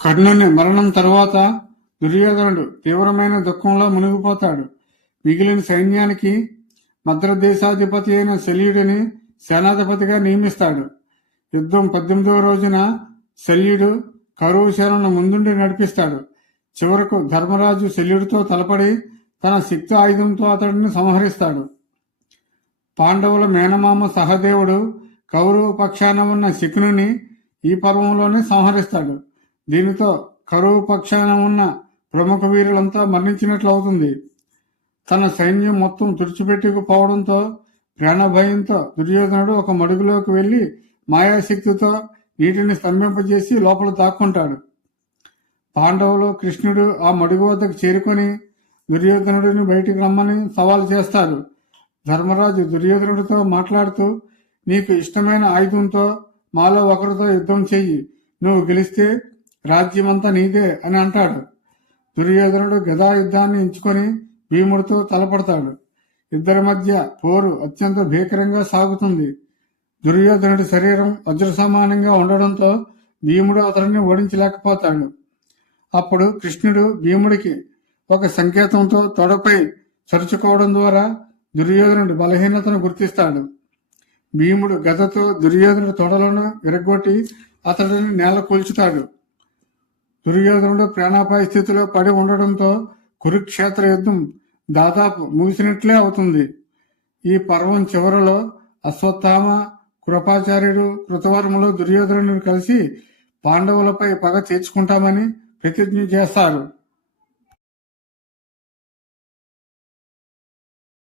కర్ణుని మరణం తరువాత దుర్యోధనుడు తీవ్రమైన దుఃఖంలో మునిగిపోతాడు. మిగిలిన సైన్యానికి మద్రదేశాధిపతి అయిన శల్యుడిని సేనాధిపతిగా నియమిస్తాడు. యుద్ధం 18వ రోజున శల్యుడు కరువు సేనను ముందుండి నడిపిస్తాడు. చివరకు ధర్మరాజు శల్యుడితో తలపడి తన శక్తి ఆయుధంతో అతడిని సంహరిస్తాడు. పాండవుల మేనమామ సహదేవుడు కౌరవ పక్షాన ఉన్న శకునిని ఈ పర్వంలోనే సంహరిస్తాడు. దీనితో కరువు పక్షాన ఉన్న ప్రముఖ వీరులంతా మరణించినట్లు అవుతుంది. తన సైన్యం మొత్తం తుడిచిపెట్టుకుపోవడంతో ప్రాణభయంతో దుర్యోధనుడు ఒక మడుగులోకి వెళ్లి మాయాశక్తితో నీటిని స్తంభింపజేసి లోపల దాక్కుంటాడు. పాండవులు కృష్ణుడు ఆ మడుగు వద్దకు చేరుకొని దుర్యోధనుడిని బయటికి రమ్మని సవాల్ చేస్తారు. ధర్మరాజు దుర్యోధనుడితో మాట్లాడుతూ, నీకు ఇష్టమైన ఆయుధంతో మాలో ఒకరితో యుద్ధం చెయ్యి, నువ్వు గెలిస్తే రాజ్యమంతా నీదే అని అంటాడు. దుర్యోధనుడు గదా యుద్ధాన్ని ఎంచుకొని భీముడితో తలపడతాడు. ఇద్దరి మధ్య పోరు అత్యంత భీకరంగా సాగుతుంది. దుర్యోధనుడి శరీరం వజ్ర సమానంగా ఉండడంతో భీముడు అతడిని ఓడించలేకపోతాడు. అప్పుడు కృష్ణుడు భీముడికి ఒక సంకేతంతో తొడపై చరుచుకోవడం ద్వారా దుర్యోధనుడి బలహీనతను గుర్తిస్తాడు. భీముడు గదతో దుర్యోధనుడి తొడలను విరగొట్టి అతడిని నేల కూల్చుతాడు. దుర్యోధనుడు ప్రాణాపాయ స్థితిలో పడి ఉండడంతో కురుక్షేత్ర యుద్ధం దాదాపు ముగిసినట్లే అవుతుంది. ఈ పర్వం చివరలో అశ్వత్థామ, కృపాచార్యుడు, కృతవర్ములు దుర్యోధనుడు కలిసి పాండవులపై పగ తీర్చుకుంటామని ప్రతిజ్ఞ చేస్తారు.